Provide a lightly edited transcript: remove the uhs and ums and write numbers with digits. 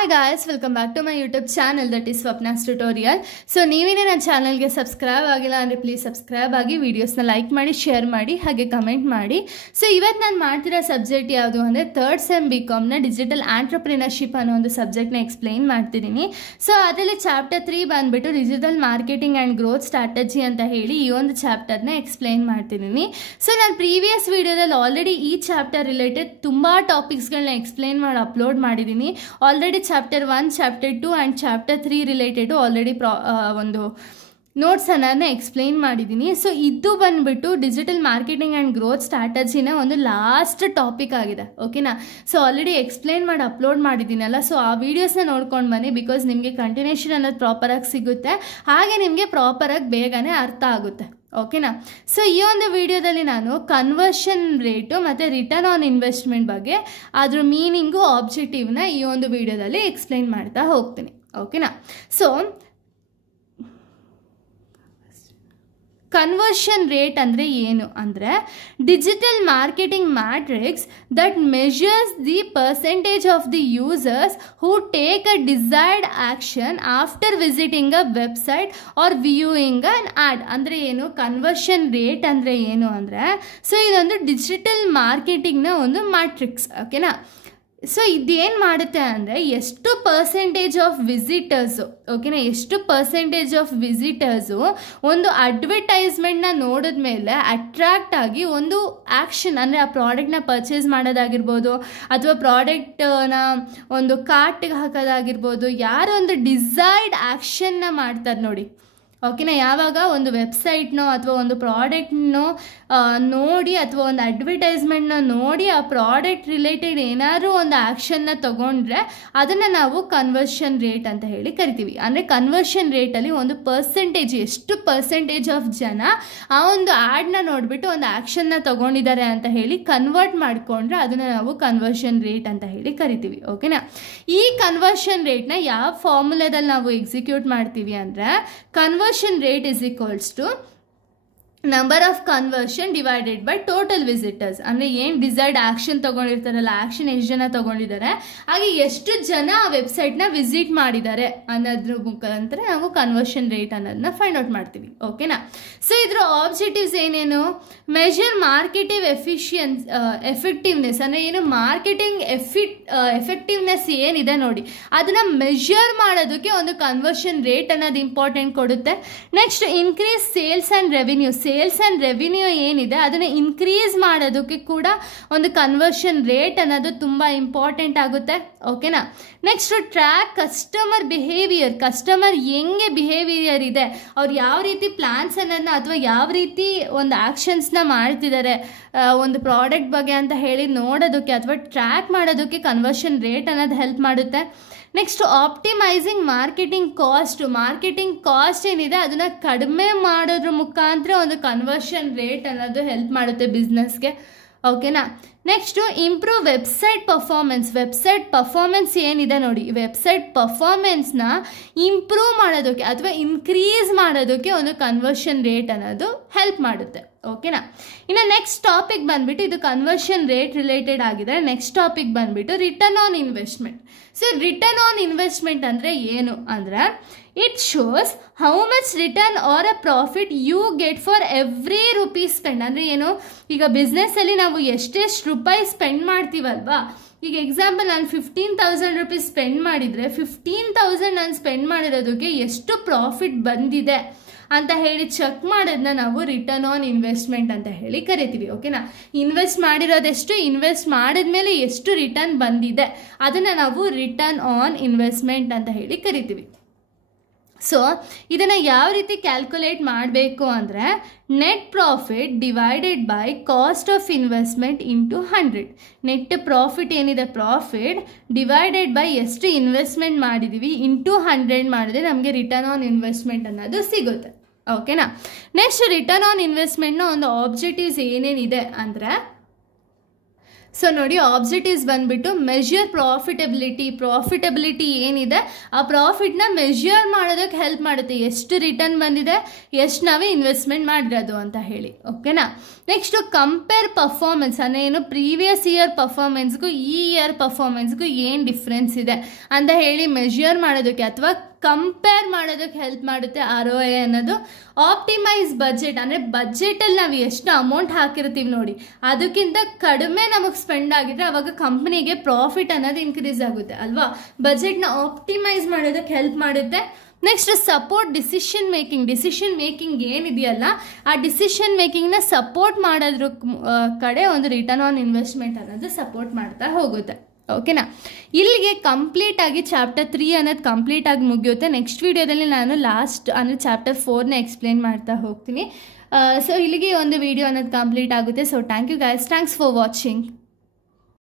Hi guys, welcome back to my YouTube channel that is Swapna's Tutorial. So ನೀವೇನೇ ನನ್ನ ಚಾನಲ್ಗೆ subscribe ಆಗಿಲ್ಲ ಅಂದರೆ ಪ್ಲೀಸ್ ಸಬ್ಸ್ಕ್ರೈಬ್ ಆಗಿ ವಿಡಿಯೋಸ್ನ ಲೈಕ್ ಮಾಡಿ ಶೇರ್ ಮಾಡಿ ಹಾಗೆ ಕಮೆಂಟ್ ಮಾಡಿ. ಸೊ ಇವತ್ತು ನಾನು ಮಾಡ್ತಿರೋ ಸಬ್ಜೆಕ್ಟ್ ಯಾವುದು ಅಂದರೆ ಥರ್ಡ್ ಸೆಮ್ BComನ ಡಿಜಿಟಲ್ ಆಂಟ್ರಪ್ರಿನರ್ಶಿಪ್ ಅನ್ನೋ ಒಂದು ಸಬ್ಜೆಕ್ಟ್ನ ಎಕ್ಸ್ಪ್ಲೈನ್ ಮಾಡ್ತಿದ್ದೀನಿ. ಸೊ ಅದರಲ್ಲಿ ಚಾಪ್ಟರ್ 3 ಬಂದುಬಿಟ್ಟು digital marketing and growth strategy ಅಂತ ಹೇಳಿ ಈ ಒಂದು ಚಾಪ್ಟರ್ನ ಎಕ್ಸ್ಪ್ಲೈನ್ ಮಾಡ್ತಿದ್ದೀನಿ. ಸೊ ನಾನು ಪ್ರೀವಿಯಸ್ ವಿಡಿಯೋದಲ್ಲಿ ಆಲ್ರೆಡಿ ಈ ಚಾಪ್ಟರ್ ರಿಲೇಟೆಡ್ ತುಂಬ ಟಾಪಿಕ್ಸ್ಗಳನ್ನ ಎಕ್ಸ್ಪ್ಲೈನ್ ಮಾಡಿ ಅಪ್ಲೋಡ್ ಮಾಡಿದ್ದೀನಿ. Already chapter 1, chapter 2 and chapter 3 related already ಒಂದು ನೋಟ್ಸನ್ನು ಎಕ್ಸ್ಪ್ಲೈನ್ ಮಾಡಿದ್ದೀನಿ. ಸೊ ಇದು ಬಂದುಬಿಟ್ಟು ಡಿಜಿಟಲ್ ಮಾರ್ಕೆಟಿಂಗ್ ಆ್ಯಂಡ್ ಗ್ರೋತ್ ಸ್ಟ್ರಾಟಜಿನ ಒಂದು ಲಾಸ್ಟ್ ಟಾಪಿಕ್ ಆಗಿದೆ, ಓಕೆನಾ. ಸೊ ಆಲ್ರೆಡಿ ಎಕ್ಸ್ಪ್ಲೈನ್ ಮಾಡಿ ಅಪ್ಲೋಡ್ ಮಾಡಿದ್ದೀನಲ್ಲ, ಸೊ ಆ ವೀಡಿಯೋಸ್ನ ನೋಡ್ಕೊಂಡು ಬನ್ನಿ. ಬಿಕಾಸ್ ನಿಮಗೆ ಕಂಟಿನ್ಯೂಷನ್ ಅನ್ನೋದು ಪ್ರಾಪರಾಗಿ ಸಿಗುತ್ತೆ, ಹಾಗೆ ನಿಮಗೆ ಪ್ರಾಪರಾಗಿ ಬೇಗನೆ ಅರ್ಥ ಆಗುತ್ತೆ, ಓಕೆನಾ. ಸೊ ಈ ಒಂದು ವಿಡಿಯೋದಲ್ಲಿ ನಾನು ಕನ್ವರ್ಷನ್ ರೇಟು ಮತ್ತು ರಿಟರ್ನ್ ಆನ್ ಇನ್ವೆಸ್ಟ್ಮೆಂಟ್ ಬಗ್ಗೆ ಅದ್ರ ಮೀನಿಂಗು ಆಬ್ಜೆಕ್ಟಿವ್ನ ಈ ಒಂದು ವಿಡಿಯೋದಲ್ಲಿ ಎಕ್ಸ್ಪ್ಲೈನ್ ಮಾಡ್ತಾ ಹೋಗ್ತೀನಿ, ಓಕೆನಾ. ಸೊ ಕನ್ವರ್ಷನ್ ರೇಟ್ ಅಂದರೆ ಏನು ಅಂದರೆ digital marketing matrix that measures the percentage of the users who take a desired action after visiting a website or viewing an ad. ಅಂದರೆ ಏನು ಕನ್ವರ್ಷನ್ ರೇಟ್ ಅಂದರೆ ಏನು ಅಂದರೆ, ಸೊ ಇದೊಂದು ಡಿಜಿಟಲ್ ಮಾರ್ಕೆಟಿಂಗ್ನ ಒಂದು ಮ್ಯಾಟ್ರಿಕ್ಸ್, ಓಕೆನಾ. ಸೊ ಇದೇನು ಮಾಡುತ್ತೆ ಅಂದರೆ ಎಷ್ಟು ಪರ್ಸೆಂಟೇಜ್ ಆಫ್ ವಿಸಿಟರ್ಸು, ಓಕೆನಾ, ಎಷ್ಟು ಪರ್ಸೆಂಟೇಜ್ ಆಫ್ ವಿಸಿಟರ್ಸು ಒಂದು ಅಡ್ವರ್ಟೈಸ್ಮೆಂಟ್ನ ನೋಡಿದ ಮೇಲೆ ಅಟ್ರಾಕ್ಟ್ ಆಗಿ ಒಂದು ಆ್ಯಕ್ಷನ್ ಅಂದರೆ ಆ ಪ್ರಾಡಕ್ಟ್ನ ಪರ್ಚೇಸ್ ಮಾಡೋದಾಗಿರ್ಬೋದು ಅಥವಾ ಪ್ರಾಡಕ್ಟ್ನ ಒಂದು ಕಾರ್ಟ್ಗೆ ಹಾಕೋದಾಗಿರ್ಬೋದು, ಯಾರೋ ಒಂದು ಡಿಸೈರ್ಡ್ ಆ್ಯಕ್ಷನ್ನ ಮಾಡ್ತಾರೆ ನೋಡಿ, ಓಕೆನಾ. ಯಾವಾಗ ಒಂದು ವೆಬ್ಸೈಟ್ನೋ ಅಥವಾ ಒಂದು ಪ್ರಾಡಕ್ಟ್ನೋ ನೋಡಿ ಅಥವಾ ಒಂದು ಅಡ್ವರ್ಟೈಸ್ಮೆಂಟ್ನ ನೋಡಿ ಆ ಪ್ರಾಡಕ್ಟ್ ರಿಲೇಟೆಡ್ ಏನಾದರೂ ಒಂದು ಆ್ಯಕ್ಷನ್ನ ತೊಗೊಂಡ್ರೆ ಅದನ್ನು ನಾವು ಕನ್ವರ್ಷನ್ ರೇಟ್ ಅಂತ ಹೇಳಿ ಕರಿತೀವಿ. ಅಂದರೆ ಕನ್ವರ್ಷನ್ ರೇಟಲ್ಲಿ ಒಂದು ಪರ್ಸೆಂಟೇಜ್, ಎಷ್ಟು ಪರ್ಸೆಂಟೇಜ್ ಆಫ್ ಜನ ಆ ಒಂದು ಆ್ಯಡ್ನ ನೋಡಿಬಿಟ್ಟು ಒಂದು ಆ್ಯಕ್ಷನ್ನ ತೊಗೊಂಡಿದ್ದಾರೆ ಅಂತ ಹೇಳಿ ಕನ್ವರ್ಟ್ ಮಾಡಿಕೊಂಡ್ರೆ ಅದನ್ನು ನಾವು ಕನ್ವರ್ಷನ್ ರೇಟ್ ಅಂತ ಹೇಳಿ ಕರಿತೀವಿ, ಓಕೆನಾ. ಈ ಕನ್ವರ್ಷನ್ ರೇಟ್ನ ಯಾವ ಫಾರ್ಮುಲಾದಲ್ಲಿ ನಾವು ಎಕ್ಸಿಕ್ಯೂಟ್ ಮಾಡ್ತೀವಿ ಅಂದರೆ conversion rate is equals to number of conversion divided by total visitors. ಅಂದರೆ ಏನು ಡಿಸೈರ್ಡ್ ಆ್ಯಕ್ಷನ್ ತೊಗೊಂಡಿರ್ತಾರಲ್ಲ, ಆ್ಯಕ್ಷನ್ ಎಷ್ಟು ಜನ ತೊಗೊಂಡಿದ್ದಾರೆ, ಹಾಗೆ ಎಷ್ಟು ಜನ ಆ ವೆಬ್ಸೈಟ್ನ ವಿಸಿಟ್ ಮಾಡಿದ್ದಾರೆ ಅನ್ನೋದ್ರ ಮುಖಾಂತರ ನಾವು ಕನ್ವರ್ಷನ್ ರೇಟ್ ಅನ್ನೋದನ್ನ ಫೈಂಡ್ ಔಟ್ ಮಾಡ್ತೀವಿ, ಓಕೆನಾ. ಸೊ ಇದರ ಆಬ್ಜೆಕ್ಟಿವ್ಸ್ ಏನೇನು? ಮೆಷರ್ ಮಾರ್ಕೆಟಿವ್ ಎಫೆಕ್ಟಿವ್ನೆಸ್ ಅಂದರೆ ಏನು, ಮಾರ್ಕೆಟಿಂಗ್ ಎಫೆಕ್ಟಿವ್ನೆಸ್ ಏನಿದೆ ನೋಡಿ ಅದನ್ನು ಮೆಷರ್ ಮಾಡೋದಕ್ಕೆ ಒಂದು ಕನ್ವರ್ಷನ್ ರೇಟ್ ಅನ್ನೋದು ಇಂಪಾರ್ಟೆಂಟ್ ಕೊಡುತ್ತೆ. Next increase sales and revenue, sales and revenue ಏನಿದೆ ಅದನ್ನು ಇನ್ಕ್ರೀಸ್ ಮಾಡೋದಕ್ಕೆ ಕೂಡ ಒಂದು ಕನ್ವರ್ಷನ್ ರೇಟ್ ಅನ್ನೋದು ತುಂಬ ಇಂಪಾರ್ಟೆಂಟ್ ಆಗುತ್ತೆ, ಓಕೆನಾ. Next track customer behaviour, customer ಹೆಂಗೆ ಬಿಹೇವಿಯರ್ ಇದೆ, ಅವ್ರು ಯಾವ ರೀತಿ ಪ್ಲ್ಯಾನ್ಸ್ ಅನ್ನೋದನ್ನ ಅಥವಾ ಯಾವ ರೀತಿ ಒಂದು ಆ್ಯಕ್ಷನ್ಸ್ನ ಮಾಡ್ತಿದ್ದಾರೆ ಒಂದು ಪ್ರಾಡಕ್ಟ್ ಬಗ್ಗೆ ಅಂತ ಹೇಳಿ ನೋಡೋದಕ್ಕೆ ಅಥವಾ ಟ್ರ್ಯಾಕ್ ಮಾಡೋದಕ್ಕೆ ಕನ್ವರ್ಷನ್ ರೇಟ್ ಅನ್ನೋದು ಹೆಲ್ಪ್ ಮಾಡುತ್ತೆ. ನೆಕ್ಸ್ಟ್ ಆಪ್ಟಿಮೈಸಿಂಗ್ ಮಾರ್ಕೆಟಿಂಗ್ ಕಾಸ್ಟ್ ಏನಿದೆ ಅದನ್ನು ಕಡಿಮೆ ಮಾಡೋದ್ರ ಮುಖಾಂತರ ಒಂದು ಕನ್ವರ್ಷನ್ ರೇಟ್ ಅನ್ನೋದು ಹೆಲ್ಪ್ ಮಾಡುತ್ತೆ ಬಿಸ್ನೆಸ್ಗೆ, ಓಕೆನಾ. ನೆಕ್ಸ್ಟು ಇಂಪ್ರೂವ್ ವೆಬ್ಸೈಟ್ ಪರ್ಫಾರ್ಮೆನ್ಸ್ ಏನಿದೆ ನೋಡಿ, ವೆಬ್ಸೈಟ್ ಪರ್ಫಾರ್ಮೆನ್ಸ್ನ ಇಂಪ್ರೂವ್ ಮಾಡೋದಕ್ಕೆ ಅಥವಾ ಇನ್ಕ್ರೀಸ್ ಮಾಡೋದಕ್ಕೆ ಒಂದು ಕನ್ವರ್ಷನ್ ರೇಟ್ ಅನ್ನೋದು ಹೆಲ್ಪ್ ಮಾಡುತ್ತೆ, ಓಕೆನಾ. ಇನ್ನು ನೆಕ್ಸ್ಟ್ ಟಾಪಿಕ್ ಬಂದುಬಿಟ್ಟು ಇದು ಕನ್ವರ್ಷನ್ ರೇಟ್ ರಿಲೇಟೆಡ್ ಆಗಿದೆ. ನೆಕ್ಸ್ಟ್ ಟಾಪಿಕ್ ಬಂದುಬಿಟ್ಟು return on investment. So return on investment ಅಂದರೆ ಏನು ಅಂದರೆ it shows how much return or a profit you get for every rupee spend. ಅಂದರೆ ಏನು, ಈಗ ಬಿಸ್ನೆಸ್ಸಲ್ಲಿ ನಾವು ಎಷ್ಟೆಷ್ಟು ರೂಪಾಯಿ ಸ್ಪೆಂಡ್ ಮಾಡ್ತೀವಲ್ವಾ, ಈಗ ಎಕ್ಸಾಂಪಲ್ ನಾನು 15,000 ರೂಪೀಸ್ ಸ್ಪೆಂಡ್ ಮಾಡಿದರೆ 15,000 ನಾನು ಸ್ಪೆಂಡ್ ಮಾಡಿರೋದಕ್ಕೆ ಎಷ್ಟು ಪ್ರಾಫಿಟ್ ಬಂದಿದೆ ಅಂತ ಹೇಳಿ ಚೆಕ್ ಮಾಡೋದನ್ನ ನಾವು ರಿಟರ್ನ್ ಆನ್ ಇನ್ವೆಸ್ಟ್ಮೆಂಟ್ ಅಂತ ಹೇಳಿ ಕರಿತೀವಿ, ಓಕೆನಾ. ಇನ್ವೆಸ್ಟ್ ಮಾಡಿರೋದೆಷ್ಟು, ಇನ್ವೆಸ್ಟ್ ಮಾಡಿದ್ಮೇಲೆ ಎಷ್ಟು ರಿಟರ್ನ್ ಬಂದಿದೆ ಅದನ್ನು ನಾವು ರಿಟರ್ನ್ ಆನ್ ಇನ್ವೆಸ್ಟ್ಮೆಂಟ್ ಅಂತ ಹೇಳಿ ಕರಿತೀವಿ. ಸೊ ಇದನ್ನು ಯಾವ ರೀತಿ ಕ್ಯಾಲ್ಕುಲೇಟ್ ಮಾಡಬೇಕು ಅಂದರೆ net profit divided by cost of investment into 100. Net profit ಏನಿದೆ, ಪ್ರಾಫಿಟ್ ಡಿವೈಡೆಡ್ ಬೈ ಎಷ್ಟು ಇನ್ವೆಸ್ಟ್ಮೆಂಟ್ ಮಾಡಿದ್ದೀವಿ ಇಂಟು 100 ಮಾಡಿದ್ರೆ ನಮಗೆ ರಿಟರ್ನ್ ಆನ್ ಇನ್ವೆಸ್ಟ್ಮೆಂಟ್ ಅನ್ನೋದು ಸಿಗುತ್ತೆ, ಓಕೆನಾ. ನೆಕ್ಸ್ಟ್ ರಿಟರ್ನ್ ಆನ್ ಇನ್ವೆಸ್ಟ್ಮೆಂಟ್ನ ಒಂದು ಆಬ್ಜೆಕ್ಟಿವ್ಸ್ ಏನೇನಿದೆ ಅಂದರೆ ಸೊ ನೋಡಿ, ಆಬ್ಜೆಕ್ಟಿವ್ಸ್ ಬಂದ್ಬಿಟ್ಟು ಮೆಷರ್ ಪ್ರಾಫಿಟಬಿಲಿಟಿ ಏನಿದೆ ಆ ಪ್ರಾಫಿಟ್ನ ಮೆಷರ್ ಮಾಡೋದಕ್ಕೆ ಹೆಲ್ಪ್ ಮಾಡುತ್ತೆ. ಎಷ್ಟು ರಿಟರ್ನ್ ಬಂದಿದೆ, ಎಷ್ಟು ನಾವೇ ಇನ್ವೆಸ್ಟ್ಮೆಂಟ್ ಮಾಡಿರೋದು ಅಂತ ಹೇಳಿ. ಓಕೆನಾ. ನೆಕ್ಸ್ಟು ಕಂಪೇರ್ ಪರ್ಫಾರ್ಮೆನ್ಸ್ ಅಂದರೆ ಏನು, ಪ್ರೀವಿಯಸ್ ಇಯರ್ ಪರ್ಫಾರ್ಮೆನ್ಸ್ಗೂ ಈ ಇಯರ್ ಪರ್ಫಾರ್ಮೆನ್ಸ್ಗೂ ಏನು ಡಿಫ್ರೆನ್ಸ್ ಇದೆ ಅಂತ ಹೇಳಿ ಮೆಷರ್ ಮಾಡೋದಕ್ಕೆ ಅಥವಾ ಕಂಪೇರ್ ಮಾಡೋದಕ್ಕೆ ಹೆಲ್ಪ್ ಮಾಡುತ್ತೆ ROI ಅನ್ನೋದು. ಆಪ್ಟಿಮೈಸ್ ಬಜೆಟ್ ಅಂದರೆ ಬಜೆಟಲ್ಲಿ ನಾವು ಎಷ್ಟು ಅಮೌಂಟ್ ಹಾಕಿರ್ತೀವಿ ನೋಡಿ, ಅದಕ್ಕಿಂತ ಕಡಿಮೆ ನಮಗೆ ಸ್ಪೆಂಡ್ ಆಗಿದ್ರೆ ಅವಾಗ ಕಂಪ್ನಿಗೆ ಪ್ರಾಫಿಟ್ ಅನ್ನೋದು ಇನ್ಕ್ರೀಸ್ ಆಗುತ್ತೆ ಅಲ್ವಾ. ಬಜೆಟ್ನ ಆಪ್ಟಿಮೈಸ್ ಮಾಡೋದಕ್ಕೆ ಹೆಲ್ಪ್ ಮಾಡುತ್ತೆ. ನೆಕ್ಸ್ಟ್ ಸಪೋರ್ಟ್ ಡಿಸಿಷನ್ ಮೇಕಿಂಗ್ ಏನಿದೆಯಲ್ಲ ಆ ಡಿಸಿಷನ್ ಮೇಕಿಂಗ್ನ ಸಪೋರ್ಟ್ ಮಾಡೋದ್ರ ಕಡೆ ಒಂದು ರಿಟರ್ನ್ ಆನ್ ಇನ್ವೆಸ್ಟ್ಮೆಂಟ್ ಅನ್ನೋದು ಸಪೋರ್ಟ್ ಮಾಡ್ತಾ ಹೋಗುತ್ತೆ. ಓಕೆನಾ. ಇಲ್ಲಿಗೆ ಕಂಪ್ಲೀಟಾಗಿ ಚಾಪ್ಟರ್ 3 ಅನ್ನೋದು ಕಂಪ್ಲೀಟಾಗಿ ಮುಗಿಯುತ್ತೆ. ನೆಕ್ಸ್ಟ್ ವೀಡಿಯೋದಲ್ಲಿ ನಾನು ಲಾಸ್ಟ್ ಅಂದರೆ ಚಾಪ್ಟರ್ 4ನ ಎಕ್ಸ್ಪ್ಲೇನ್ ಮಾಡ್ತಾ ಹೋಗ್ತೀನಿ. ಸೊ ಇಲ್ಲಿಗೆ ಒಂದು ವಿಡಿಯೋ ಅನ್ನೋದು ಕಂಪ್ಲೀಟ್ ಆಗುತ್ತೆ. So thank you guys, thanks for watching.